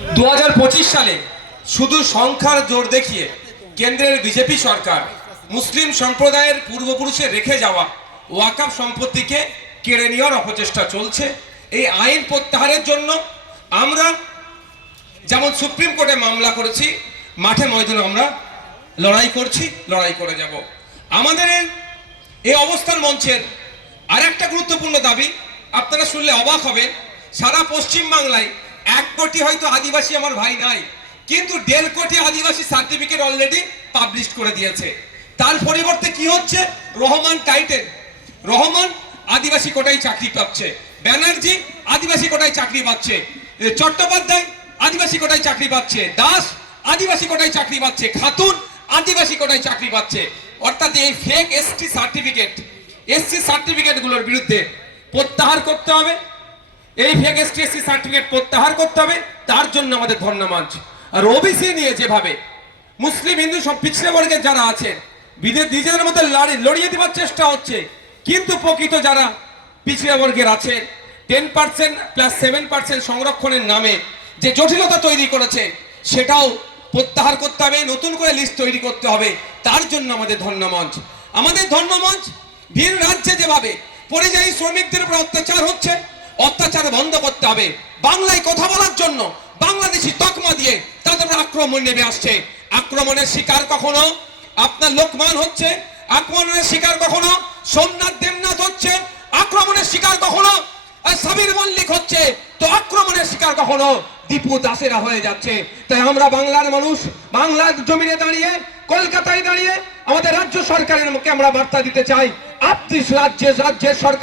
দু হাজার পঁচিশ সালে শুধু সংখ্যার জোর দেখিয়ে কেন্দ্রের বিজেপি সরকার মুসলিম সম্প্রদায়ের পূর্বপুরুষে রেখে যাওয়া ওয়াকাফ সম্পত্তিকে কেড়ে নেওয়ার অপচেষ্টা চলছে। এই আইন প্রত্যাহারের জন্য আমরা যেমন সুপ্রিম কোর্টে মামলা করেছি, মাঠে ময়দানে আমরা লড়াই করছি, লড়াই করে যাব। আমাদের এই- অবস্থান মঞ্চের আর একটা গুরুত্বপূর্ণ দাবি, আপনারা শুনলে অবাক হবেন, সারা পশ্চিম বাংলায় এক কোটি হয়তো আদিবাসী আমার ভাই নাই, কিন্তু দেড় কোটি আদিবাসী সার্টিফিকেট অলরেডি পাবলিশ করে দিয়েছে। তার পরিবর্তে কি হচ্ছে? রহমান টাইটেল রহমান আদিবাসী কোটায় চাকরি পাচ্ছে, ব্যানার্জি আদিবাসী কোটায় চাকরি পাচ্ছে চট্টোপাধ্যায় আদিবাসী কোটায় চাকরি পাচ্ছে, দাস আদিবাসী কোটায় চাকরি পাচ্ছে, খাতুন আদিবাসী কোটায় চাকরি পাচ্ছে। অর্থাৎ এই ফেক এসটি সার্টিফিকেট এসসি সার্টিফিকেটগুলোর বিরুদ্ধে প্রত্যাহার করতে হবে। এই ফেক এসটি এসসি সার্টিফিকেট প্রত্যাহার করতে হবে, তার জন্য আমাদের ধন্যমঞ্চ আর ওবিসি নিয়ে যেভাবে মুসলিম, হিন্দু সব পিছড়ে বর্গের যারা আছেন বিদেশ নিজেদের মধ্যে লড়ি লড়িয়ে দেওয়ার চেষ্টা হচ্ছে। কিন্তু প্রকৃত যারা পিছড়ে বর্গের আছে ten percent plus seven percent সংরক্ষণের নামে যে জটিলতা তৈরি করেছে, সেটাও প্রত্যাহার করতে হবে, নতুন করে লিস্ট তৈরি করতে হবে, তার জন্য আমাদের ধন্যমঞ্চ আমাদের ধন্যমঞ্চ ভিন রাজ্যে যেভাবে পরিযায়ী শ্রমিকদের উপর অত্যাচার হচ্ছে অত্যাচার বন্ধ করতে হবে। বাংলায় কথা বলার জন্য বাংলাদেশি তকমা দিয়ে তাদের আক্রমণ নেমে আসছে। আক্রমণের শিকার কখনো? আপনার লোকমান হচ্ছে? আক্রমণের শিকার কখনো? সোমনাথ দেবনাথ হচ্ছে? আক্রমণের শিকার কখনো? সাবির মল্লিক হচ্ছে? তো আক্রমণের শিকার কখনো? দীপু দাসেরা হয়ে যাচ্ছে। তাই আমরা বাংলার মানুষ, বাংলার জমিনে দাঁড়িয়ে, কলকাতায় দাঁড়িয়ে আমাদের রাজ্য সরকারের মুখে আমরা বার্তা দিতে চাই। আপনি রাজ্যের রাজ্যের সরকার